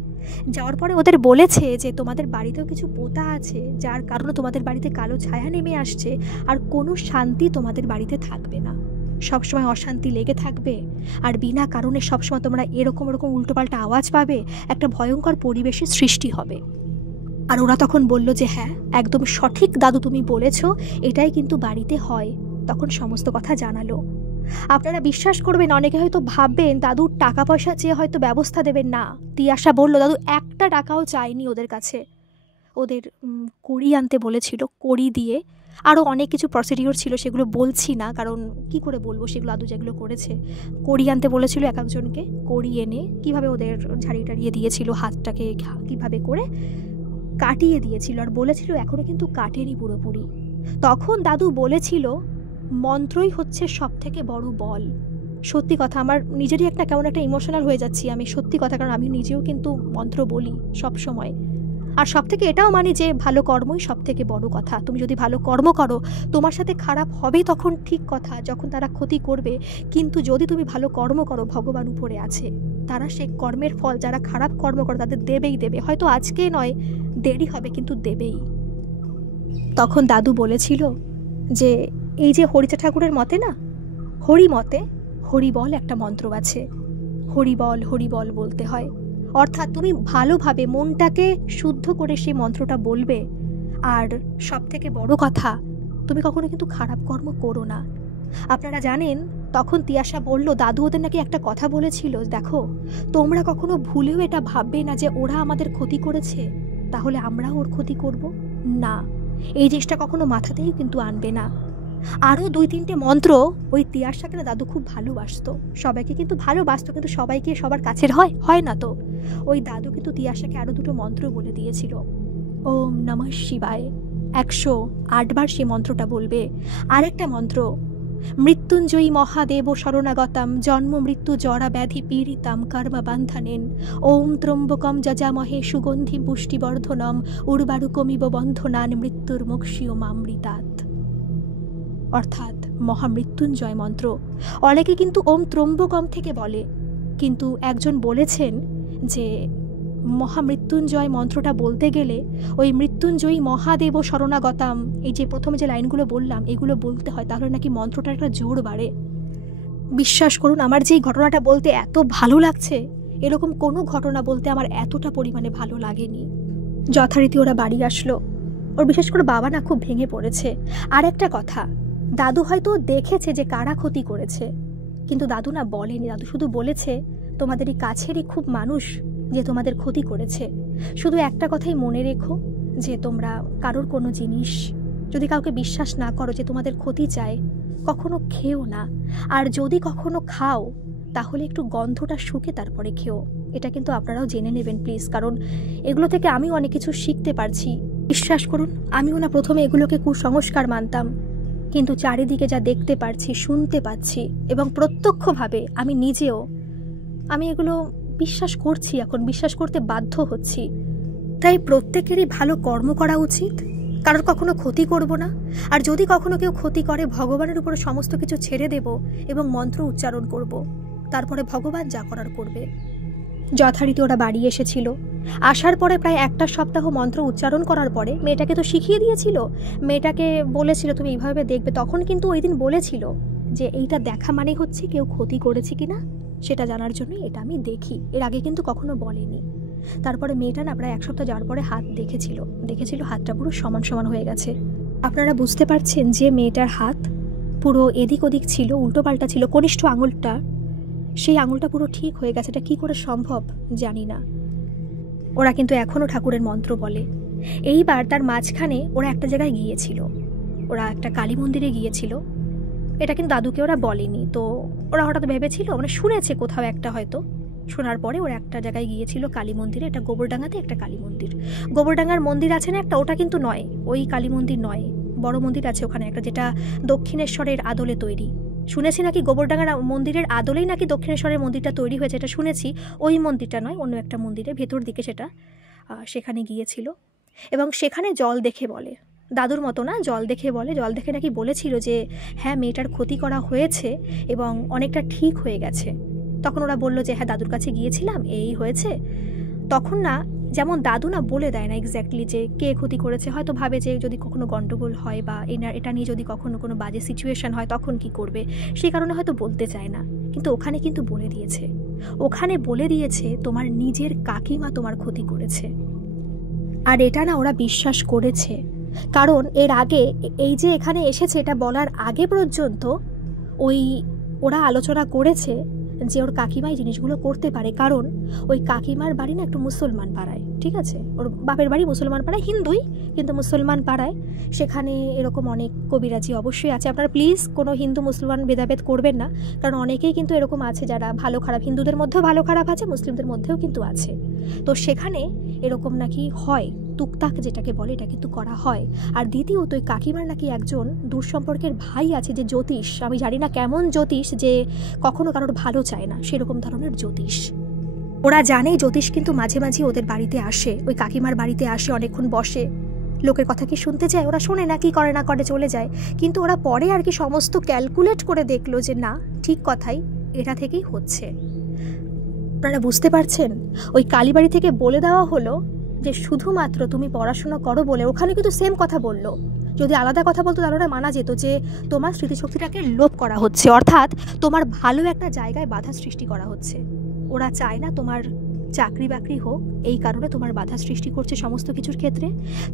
যাওয়ার পরে ওদের বলেছে যে তোমাদের বাড়িতেও কিছু পোতা আছে, যার কারণে তোমাদের বাড়িতে কালো ছায়া নেমে আসছে, আর কোনো শান্তি তোমাদের বাড়িতে থাকবে না, সবসময় অশান্তি লেগে থাকবে, আর বিনা কারণে সবসময় তোমরা এরকম উল্টোপাল্টা আওয়াজ পাবে, একটা ভয়ঙ্কর পরিবেশের সৃষ্টি হবে। আর ওরা তখন বলল যে হ্যাঁ, একদম সঠিক দাদু, তুমি বলেছ, এটাই কিন্তু বাড়িতে হয়। তখন সমস্ত কথা জানালো। আপনারা বিশ্বাস করবেন, অনেকে হয়তো ভাববেন দাদুর টাকা পয়সা চেয়ে হয়তো ব্যবস্থা দেবেন, না। তিয়াশা বলল দাদু একটা টাকাও চায়নি ওদের কাছে, ওদের কড়ি আনতে বলেছিল, কড়ি দিয়ে আরও অনেক কিছু প্রসিডিওর ছিল, সেগুলো বলছি না কারণ কি করে বলবো সেগুলো, দাদু যেগুলো করেছে। কড়ি আনতে বলেছিল এক একজনকে, কড়ি এনে কীভাবে ওদের ঝাড়িয়ে টাড়িয়ে দিয়েছিল, হাতটাকে কীভাবে করে কাটিয়ে দিয়েছিল, আর বলেছিল এখনও কিন্তু কাটেনি পুরোপুরি। তখন দাদু বলেছিল মন্ত্রই হচ্ছে সব থেকে বড় বল। সত্যি কথা, আমার নিজেরই একটা কেমন একটা ইমোশনাল হয়ে যাচ্ছি আমি, সত্যি কথা, কারণ আমি নিজেও কিন্তু মন্ত্র বলি সব সময়। আর সব থেকে এটাও মানি যে ভালো কর্মই সব থেকে বড় কথা। তুমি যদি ভালো কর্ম করো, তোমার সাথে খারাপ হবেই তখন ঠিক কথা, যখন তারা ক্ষতি করবে, কিন্তু যদি তুমি ভালো কর্ম করো, ভগবান উপরে আছে, তারা সেই কর্মের ফল, যারা খারাপ কর্ম করে তাদের দেবেই দেবে, হয়তো আজকে নয়, দেরি হবে কিন্তু দেবেই। তখন দাদু বলেছিল যে এই যে হরিচা ঠাকুরের মতে না, হরিমতে হরিবল একটা মন্ত্র আছে, হরিবল হরিবল বলতে হয়। অর্থাৎ তুমি ভালোভাবে মনটাকে শুদ্ধ করে সেই মন্ত্রটা বলবে। আর সব থেকে বড় কথা, তুমি কখনো কিন্তু খারাপ কর্ম করো না। আপনারা জানেন, তখন তিয়াশা বলল দাদু ওদের নাকি একটা কথা বলেছিল, দেখো তোমরা কখনো ভুলেও এটা ভাববে না যে ওরা আমাদের ক্ষতি করেছে তাহলে আমরাও ওর ক্ষতি করব না, এই জিনিসটা কখনো মাথাতেই কিন্তু আনবে না। আরও 2-3টে মন্ত্র ওই তিয়াশাকে না দাদু খুব ভালোবাসতো, সবাইকে কিন্তু ভালোবাসতো, কিন্তু সবাইকে সবার কাছের হয় না তো। ওই দাদু কিন্তু তিয়াশাকে আরও 2টো মন্ত্র বলে দিয়েছিল। ওম নমঃ শিবায় 108 বার সেই মন্ত্রটা বলবে। আরেকটা মন্ত্র, মৃত্যুঞ্জয়ী মহাদেব শরণাগতম জন্ম মৃত্যু জরা ব্যাধি পীড়িতাম কর্মবান্ধানেন ওম ত্রম্বকম যজামহে সুগন্ধিম পুষ্টিবর্ধনম উর্বারুকমিব বন্ধনান মৃত্যুর মোক্ষীয় মামৃতাৎ। অর্থাৎ মহামৃত্যুঞ্জয় মন্ত্র। অনেকে কিন্তু ওম ত্রম্বকম থেকে বলে, কিন্তু একজন বলেছেন যে মহামৃত্যুঞ্জয় মন্ত্রটা বলতে গেলে ওই মৃত্যুঞ্জয়ী মহাদেব শরণাগতাম, এই যে প্রথমে যে লাইনগুলো বললাম এগুলো বলতে হয়, তাহলে নাকি মন্ত্রটার একটা জোর বাড়ে। বিশ্বাস করুন, আমার যেই ঘটনাটা বলতে এত ভালো লাগছে, এরকম কোনো ঘটনা বলতে আমার এতটা পরিমাণে ভালো লাগেনি। যথারীতি ওরা বাড়ি আসলো, ওর বিশেষ করে বাবা না খুব ভেঙে পড়েছে। আর একটা কথা, দাদু হয়তো দেখেছে যে কারা ক্ষতি করেছে, কিন্তু দাদু না বলেনি, দাদু শুধু বলেছে তোমাদেরই কাছেরই খুব মানুষ যে তোমাদের ক্ষতি করেছে। শুধু একটা কথাই মনে রেখো, যে তোমরা কারোর কোনো জিনিস যদি কাউকে বিশ্বাস না করো যে তোমাদের ক্ষতি চায়, কখনো খেও না। আর যদি কখনো খাও তাহলে একটু গন্ধটা শুকে তারপরে খেও। এটা কিন্তু আপনারাও জেনে নেবেন প্লিজ, কারণ এগুলো থেকে আমিও অনেক কিছু শিখতে পারছি। বিশ্বাস করুন, আমিও না প্রথমে এগুলোকে কুসংস্কার মানতাম, কিন্তু চারিদিকে যা দেখতে পারছি, শুনতে পাচ্ছি, এবং প্রত্যক্ষভাবে আমি নিজেও আমি এগুলো বিশ্বাস করছি, এখন বিশ্বাস করতে বাধ্য হচ্ছি। তাই প্রত্যেকেরই ভালো কর্ম করা উচিত, কারোর কখনো ক্ষতি করব না। আর যদি কখনো কেউ ক্ষতি করে, ভগবানের উপরে সমস্ত কিছু ছেড়ে দেব এবং মন্ত্র উচ্চারণ করব, তারপরে ভগবান যা করার করবে। যথারীতি ওরা বাড়ি এসেছিল। আসার পরে প্রায় 1 সপ্তাহ মন্ত্র উচ্চারণ করার পরে মেয়েটাকে তো শিখিয়ে দিয়েছিল, মেয়েটাকে বলেছিল তুমি এইভাবে দেখবে। তখন কিন্তু ওই দিন বলেছিল যে এইটা দেখা মানে হচ্ছে কেউ ক্ষতি করেছে কিনা সেটা জানার জন্য এটা আমি দেখি, এর আগে কিন্তু কখনো বলেনি। তারপরে মেয়েটা না প্রায় 1 সপ্তাহ যাওয়ার পরে হাত দেখেছিল হাতটা পুরো সমান সমান হয়ে গেছে। আপনারা বুঝতে পারছেন যে মেয়েটার হাত পুরো এদিক ওদিক ছিল, উল্টোপাল্টা ছিল, কনিষ্ঠ আঙুলটা, সেই আঙুলটা পুরো ঠিক হয়ে গেছে। এটা কী করে সম্ভব জানি না। ওরা কিন্তু এখনও ঠাকুরের মন্ত্র বলে, এইবার তার মাঝখানে ওরা একটা জায়গায় গিয়েছিল, ওরা একটা কালী মন্দিরে গিয়েছিল। এটা কিন্তু দাদুকে ওরা বলেনি, তো ওরা হঠাৎ ভেবেছিল, মানে শুনেছে কোথাও একটা, হয়তো শোনার পরে ওরা একটা জায়গায় গিয়েছিল কালী মন্দিরে। এটা গোবরডাঙ্গাতে একটা কালী মন্দির, গোবরডাঙ্গার মন্দির আছে না একটা, ওটা কিন্তু নয়, ওই কালী মন্দির নয়, বড় মন্দির আছে ওখানে একটা, যেটা দক্ষিণেশ্বরের আদলে তৈরি। শুনেছি নাকি গোবরডাঙ্গার মন্দিরের আদলেই নাকি দক্ষিণেশ্বরের মন্দিরটা তৈরি হয়েছে, এটা শুনেছি। ওই মন্দিরটা নয়, অন্য একটা মন্দিরে ভেতর দিকে সেটা, সেখানে গিয়েছিল। এবং সেখানে জল দেখে বলে, দাদুর মতো না, জল দেখে বলে, জল দেখে নাকি বলেছিল যে হ্যাঁ মেয়েটার ক্ষতি করা হয়েছে এবং অনেকটা ঠিক হয়ে গেছে। তখন ওরা বললো যে হ্যাঁ দাদুর কাছে গিয়েছিলাম, এই হয়েছে। তখন না, যেমন দাদু না বলে দেয় না এক্স্যাক্টলি যে কে ক্ষতি করেছে, হয়তো ভাবে যে যদি কখনো গন্ডগোল হয় বা এটা নিয়ে যদি কখনো কোনো বাজে সিচুয়েশন হয় তখন কি করবে, সেই কারণে হয়তো বলতে চায় না। কিন্তু ওখানে কিন্তু বলে দিয়েছে, ওখানে বলে দিয়েছে তোমার নিজের কাকিমা তোমার ক্ষতি করেছে। আর এটা না ওরা বিশ্বাস করেছে, কারণ এর আগে এই যে এখানে এসেছে এটা বলার আগে পর্যন্ত ওরা আলোচনা করেছে যে ওর কাকিমাই জিনিসগুলো করতে পারে, কারণ ওই কাকিমার বাড়ি না একটু মুসলমান পাড়ায়, ঠিক আছে, ওর বাপের বাড়ি মুসলমান পাড়ায়, হিন্দুই কিন্তু মুসলমান পাড়ায়। সেখানে এরকম অনেক কবিরাজি অবশ্যই আছে, আপনারা প্লিজ কোনো হিন্দু মুসলমান ভেদাভেদ করবেন না, কারণ অনেকেই কিন্তু এরকম আছে যারা ভালো খারাপ, হিন্দুদের মধ্যেও ভালো খারাপ আছে, মুসলিমদের মধ্যেও কিন্তু আছে। তো সেখানে এরকম নাকি হয়, টুকটাক যেটাকে বলে এটা কিন্তু করা হয়। আর দ্বিতীয়ত ওই কাকিমার নাকি একজন দূর সম্পর্কের ভাই আছে যে জ্যোতিষ, আমি জানি না কেমন জ্যোতিষ, যে কখনো কারোর ভালো চায় না, সেরকম ধরনের জ্যোতিষ। ওরা জানে জ্যোতিষ কিন্তু মাঝে মাঝে ওদের বাড়িতে আসে, ওই কাকিমার বাড়িতে আসে, অনেকক্ষণ বসে, লোকের কথা কি শুনতে চায়, ওরা শোনে না, কি করে না করে চলে যায়। কিন্তু ওরা পরে আর কি সমস্ত ক্যালকুলেট করে দেখলো যে না, ঠিক কথাই, এটা থেকেই হচ্ছে। আপনারা বুঝতে পারছেন, ওই কালীবাড়ি থেকে বলে দেওয়া হলো যে শুধুমাত্র তুমি পড়াশোনা করো বলে, ওখানে কিন্তু সেম কথা বললো, যদি আলাদা কথা বলতো তাহলে মানা যেত যে তোমার স্মৃতিশক্তিটাকে লোপ করা হচ্ছে, অর্থাৎ তোমার ভালো একটা জায়গায় বাধা সৃষ্টি করা হচ্ছে। ওরা চায় না তোমার চাকরি বাকরি হোক, এই কারণে তোমার বাধা সৃষ্টি করছে সমস্ত কিছুর ক্ষেত্রে।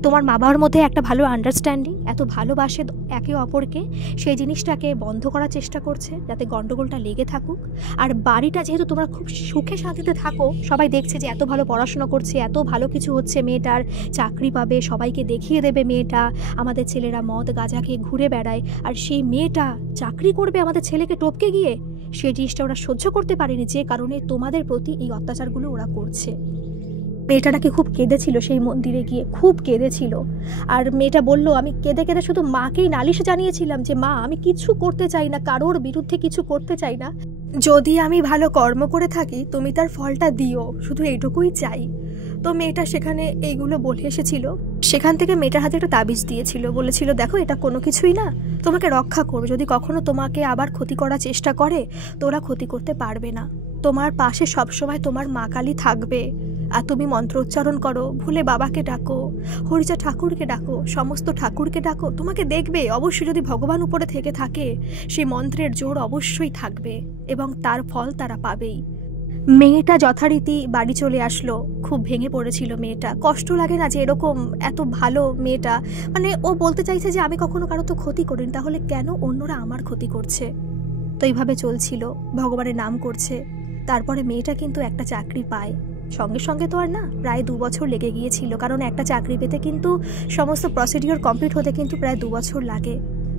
তোমার মা বাবার মধ্যে একটা ভালো আন্ডারস্ট্যান্ডিং, এত ভালোবাসে একে অপরকে, সেই জিনিসটাকে বন্ধ করার চেষ্টা করছে যাতে গন্ডগোলটা লেগে থাকুক। আর বাড়িটা যেহেতু তোমরা খুব সুখে শান্তিতে থাকো, সবাই দেখছে যে এত ভালো পড়াশোনা করছে, এত ভালো কিছু হচ্ছে, মেয়েটার চাকরি পাবে, সবাইকে দেখিয়ে দেবে মেয়েটা, আমাদের ছেলেরা মদ গাঁজাকে ঘুরে বেড়ায়, আর সেই মেয়েটা চাকরি করবে আমাদের ছেলেকে টপকে গিয়ে, সেই জিনিসটা ওরা সহ্য করতে পারেনি, যে কারণে তোমাদের প্রতি এই অত্যাচারগুলো ওরা করছে। মেয়েটা নাকি খুব কেঁদেছিল সেই মন্দিরে গিয়ে, খুব কেঁদেছিল। আর মেয়েটা বলল, আমি কেঁদে কেঁদে শুধু মাকেই নালিশ জানিয়েছিলাম যে মা আমি কিছু করতে চাই না, কারোর বিরুদ্ধে কিছু করতে চাই না, যদি আমি ভালো কর্ম করে থাকি তুমি তার ফলটা দিও, শুধু এইটুকুই চাই। তো মেয়েটা সেখানে এইগুলো বলে এসেছিল। সেখান থেকে মেয়েটার হাতে একটা তাবিজ দিয়েছিল, বলেছিল দেখো এটা কোনো কিছুই না, তোমাকে রক্ষা করবে, যদি কখনো তোমাকে আবার ক্ষতি করার চেষ্টা করে তো ওরা ক্ষতি করতে পারবে না, তোমার পাশে সবসময় তোমার মা কালী থাকবে। আর তুমি মন্ত্র উচ্চারণ করো, ভুলে বাবাকে ডাকো, হরিচা ঠাকুরকে ডাকো, সমস্ত ঠাকুরকে ডাকো, তোমাকে দেখবে অবশ্যই, যদি ভগবান উপরে থেকে থাকে সেই মন্ত্রের জোর অবশ্যই থাকবে এবং তার ফল তারা পাবেই। মেয়েটা যথারীতি বাড়ি চলে আসলো, খুব ভেঙে পড়েছিল মেয়েটা। কষ্ট লাগে না যে এরকম এত ভালো মেয়েটা, মানে ও বলতে চাইছে যে আমি কখনো কারো তো ক্ষতি করিনি, তাহলে কেন অন্যরা আমার ক্ষতি করছে। তো এইভাবে চলছিল, ভগবানের নাম করছে। তারপরে মেয়েটা কিন্তু একটা চাকরি পায়, সঙ্গে সঙ্গে তো আর না, প্রায় 2 বছর লেগে গিয়েছিল, কারণ একটা চাকরি পেতে কিন্তু সমস্ত প্রসিডিওর কমপ্লিট হতে কিন্তু প্রায় 2 বছর লাগে।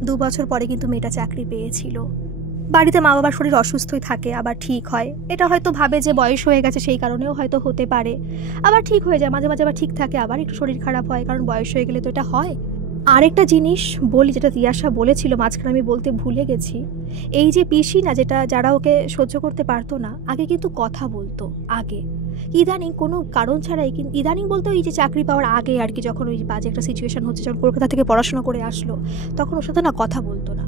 2 বছর পরে কিন্তু মেয়েটা চাকরি পেয়েছিল। বাড়িতে মা বাবার শরীর অসুস্থই থাকে, আবার ঠিক হয়, এটা হয়তো ভাবে যে বয়স হয়ে গেছে সেই কারণেও হয়তো হতে পারে, আবার ঠিক হয়ে যায়, মাঝে মাঝে আবার ঠিক থাকে, আবার একটু শরীর খারাপ হয়, কারণ বয়স হয়ে গেলে তো এটা হয়। আরেকটা জিনিস বলি, যেটা তিয়াশা বলেছিল মাঝখানে আমি বলতে ভুলে গেছি, এই যে পিসি না, যেটা যারা ওকে সহ্য করতে পারতো না, আগে কিন্তু কথা বলতো, আগে ইদানিং কোনো কারণ ছাড়াই, ইদানিং বলতে ওই যে চাকরি পাওয়ার আগে আর কি, যখন ওই বাজে একটা সিচুয়েশন হচ্ছে, যখন কলকাতা থেকে পড়াশোনা করে আসলো, তখন ওর সাথে না কথা বলতো না।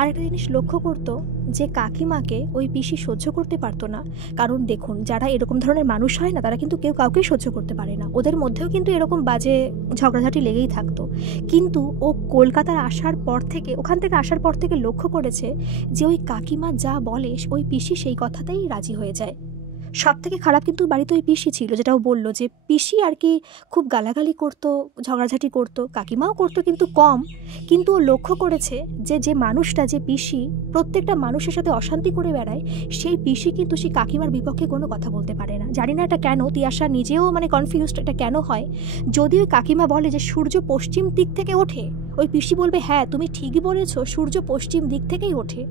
আর একটা জিনিস লক্ষ্য করতো যে কাকিমাকে ওই পিসি সহ্য করতে পারতো না, কারণ দেখুন যারা এরকম ধরনের মানুষ হয় না, তারা কিন্তু কেউ কাউকেই সহ্য করতে পারে না, ওদের মধ্যেও কিন্তু এরকম বাজে ঝগড়াঝাটি লেগেই থাকতো। কিন্তু ও কলকাতার আসার পর থেকে, ওখান থেকে আসার পর থেকে লক্ষ্য করেছে যে ওই কাকিমা যা বলে ওই পিসি সেই কথাতেই রাজি হয়ে যায়। সব থেকে খারাপ কিন্তু বাড়িতে ওই পিসি ছিল, যেটাও বললো যে পিসি আর কি খুব গালাগালি করতো, ঝগড়াঝাটি করতো, কাকিমাও করতো কিন্তু কম। কিন্তু ও লক্ষ্য করেছে যে যে মানুষটা, যে পিসি প্রত্যেকটা মানুষের সাথে অশান্তি করে বেড়ায়, সেই পিসি কিন্তু সেই কাকিমার বিপক্ষে কোনো কথা বলতে পারে না। জানি না এটা কেন, তিয়াশা নিজেও মানে কনফিউজড এটা কেন হয়। যদি ওই কাকিমা বলে যে সূর্য পশ্চিম দিক থেকে ওঠে, ওই পিসি বলবে হ্যাঁ তুমি ঠিকই বলেছো, সূর্য পশ্চিম দিক থেকেই ওঠে।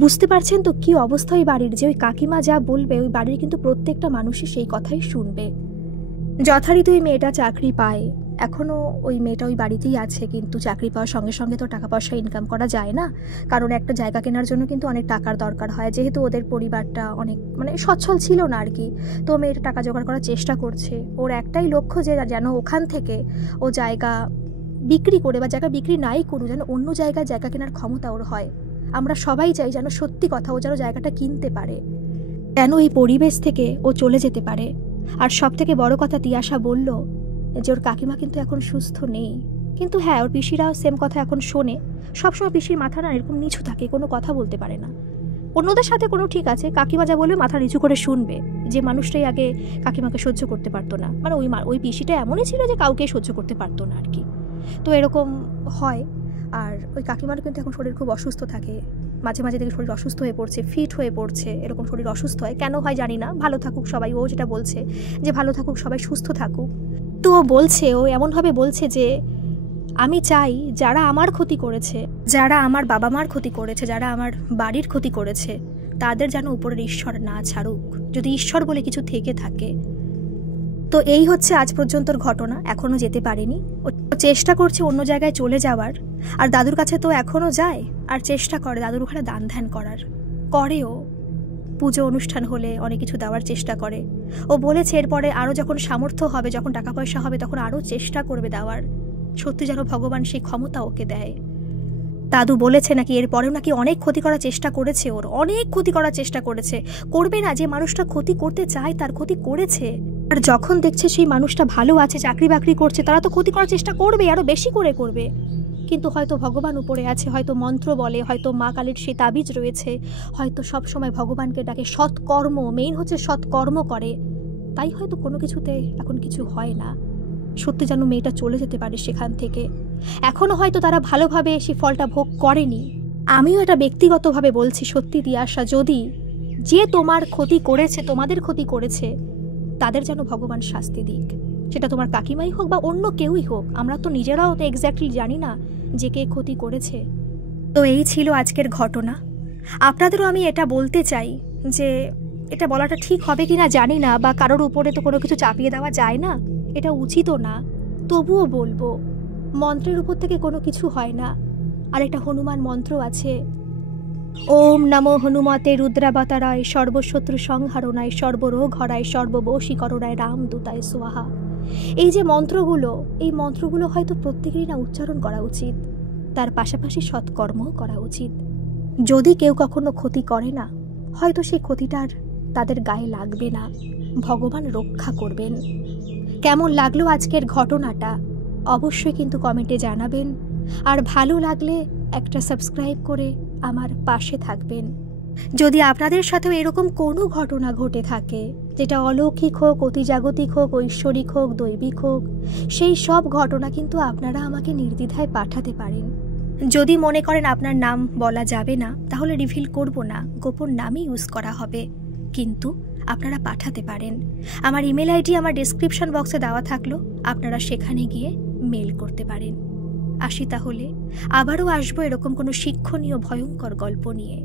বুঝতে পারছেন তো কি অবস্থা ওই বাড়ির, যে ওই কাকিমা যা বলবে ওই বাড়ির কিন্তু প্রত্যেকটা মানুষই সেই কথাই শুনবে। যথারীতি ওই মেয়েটা চাকরি পায়, এখনও ওই মেয়েটা ওই বাড়িতেই আছে, কিন্তু চাকরি পাওয়ার সঙ্গে সঙ্গে তো টাকা পয়সা ইনকাম করা যায় না, কারণ একটা জায়গা কেনার জন্য কিন্তু অনেক টাকার দরকার হয়, যেহেতু ওদের পরিবারটা অনেক মানে সচ্ছল ছিল না আর কি। তো মেয়েটা টাকা জোগাড় করার চেষ্টা করছে, ওর একটাই লক্ষ্য যে যেন ওখান থেকে ও জায়গা বিক্রি করে, বা জায়গা বিক্রি নাই করুক, যেন অন্য জায়গায় জায়গা কেনার ক্ষমতা ওর হয়। আমরা সবাই চাই যেন সত্যি কথা ও যেন জায়গাটা কিনতে পারে, যেন এই পরিবেশ থেকে ও চলে যেতে পারে। আর সব থেকে বড় কথা, তিয়াশা বলল যে ওর কাকিমা কিন্তু এখন সুস্থ নেই, কিন্তু হ্যাঁ ওর পিসিরাও সেম কথা এখন শোনে। সবসময় পিসির মাথা না এরকম নিচু থাকে, কোনো কথা বলতে পারে না। অন্যদের সাথে কোনো ঠিক আছে, কাকিমা যা বলবে মাথা নিচু করে শুনবে। যে মানুষটাই আগে কাকিমাকে সহ্য করতে পারতো না, মানে ওই পিসিটা এমনই ছিল যে কাউকে সহ্য করতে পারতো না আর কি। তো এরকম হয়। আর ওই কাকিমার কিন্তু এখন শরীর খুব অসুস্থ থাকে, মাঝে মাঝে থেকে শরীর অসুস্থ হয়ে পড়ছে, ফিট হয়ে পড়ছে, এরকম শরীর অসুস্থ হয় কেন হয় জানি না। ভালো থাকুক সবাই, ও যেটা বলছে যে ভালো থাকুক সবাই, সুস্থ থাকুক। তো ও বলছে, ও এমনভাবে বলছে যে আমি চাই যারা আমার ক্ষতি করেছে, যারা আমার বাবা মার ক্ষতি করেছে, যারা আমার বাড়ির ক্ষতি করেছে, তাদের যেন উপরের ঈশ্বর না ছাড়ুক, যদি ঈশ্বর বলে কিছু থেকে থাকে। তো এই হচ্ছে আজ পর্যন্তর ঘটনা। এখনও যেতে পারেনি, ও চেষ্টা করছে অন্য জায়গায় চলে যাওয়ার। আর দাদুর কাছে তো এখনও যায়, আর চেষ্টা করে দাদুর ওখানে দান ধ্যান করার, করেও পুজো অনুষ্ঠান হলে অনেক কিছু দেওয়ার চেষ্টা করে। ও বলেছে এরপরে আরও যখন সামর্থ্য হবে, যখন টাকা পয়সা হবে, তখন আরও চেষ্টা করবে দেওয়ার। সত্যি যেন ভগবান সেই ক্ষমতা ওকে দেয়। দাদু বলেছে নাকি এরপরেও নাকি অনেক ক্ষতি করার চেষ্টা করেছে, ওর অনেক ক্ষতি করার চেষ্টা করেছে। করবে না, যে মানুষটা ক্ষতি করতে চায় তার ক্ষতি করেছে। আর যখন দেখছে সেই মানুষটা ভালো আছে, চাকরি বাকরি করছে, তারা তো ক্ষতি করার চেষ্টা করবে, আরও বেশি করে করবে। কিন্তু হয়তো ভগবান উপরে আছে, হয়তো মন্ত্র বলে, হয়তো মা কালীর সেই তাবিজ রয়েছে, হয়তো সব সময় ভগবানকে ডাকে, সৎকর্ম মেইন হচ্ছে সৎকর্ম করে, তাই হয়তো কোনো কিছুতে এখন কিছু হয় না। সত্যি যেন মেয়েটা চলে যেতে পারে সেখান থেকে। এখনও হয়তো তারা ভালোভাবে সেই ফলটা ভোগ করেনি। আমিও এটা ব্যক্তিগতভাবে বলছি, সত্যি তিয়াশা, যদি যে তোমার ক্ষতি করেছে, তোমাদের ক্ষতি করেছে, তাদের যেন ভগবান শাস্তি দিক, সেটা তোমার কাকিমাই হোক বা অন্য কেউই হোক। আমরা তো নিজেরাও তো এক্স্যাক্টলি জানি না যে কে ক্ষতি করেছে। তো এই ছিল আজকের ঘটনা। আপনাদেরও আমি এটা বলতে চাই যে এটা বলাটা ঠিক হবে কিনা জানি না, বা কারোর উপরে তো কোনো কিছু চাপিয়ে দেওয়া যায় না, এটা উচিতও না, তবুও বলবো মন্ত্রের উপর থেকে কোনো কিছু হয় না। আর একটা হনুমান মন্ত্র আছে, ওম নমো হনুমতে রুদ্রাবতারায় সর্বশত্রু সংহারণায় সর্বরোগ হরায় সর্ববশীকরণায় রামদূতায় সোহা। এই যে মন্ত্রগুলো, এই মন্ত্রগুলো হয়তো প্রত্যেকেরই না উচ্চারণ করা উচিত, তার পাশাপাশি সৎকর্মও করা উচিত। যদি কেউ কখনো ক্ষতি করে না, হয়তো সেই ক্ষতিটার তাদের গায়ে লাগবে না, ভগবান রক্ষা করবেন। কেমন লাগলো আজকের ঘটনাটা অবশ্যই কিন্তু কমেন্টে জানাবেন। আর ভালো লাগলে একটা সাবস্ক্রাইব করে আমার পাশে থাকবেন। যদি আপনাদের সাথেও এরকম কোনো ঘটনা ঘটে থাকে, যেটা অলৌকিক হোক, অতিজাগতিক হোক, ঐশ্বরিক হোক, দৈবিক হোক, সেই সব ঘটনা কিন্তু আপনারা আমাকে নির্দ্বিধায় পাঠাতে পারেন। যদি মনে করেন আপনার নাম বলা যাবে না, তাহলে রিভিল করব না, গোপন নামই ইউজ করা হবে, কিন্তু আপনারা পাঠাতে পারেন। আমার ইমেল আইডি আমার ডেসক্রিপশন বক্সে দেওয়া থাকলো, আপনারা সেখানে গিয়ে মেল করতে পারেন। আসি তাহলে, আবারও আসবো এরকম কোনো শিক্ষণীয় ভয়ঙ্কর গল্প নিয়ে।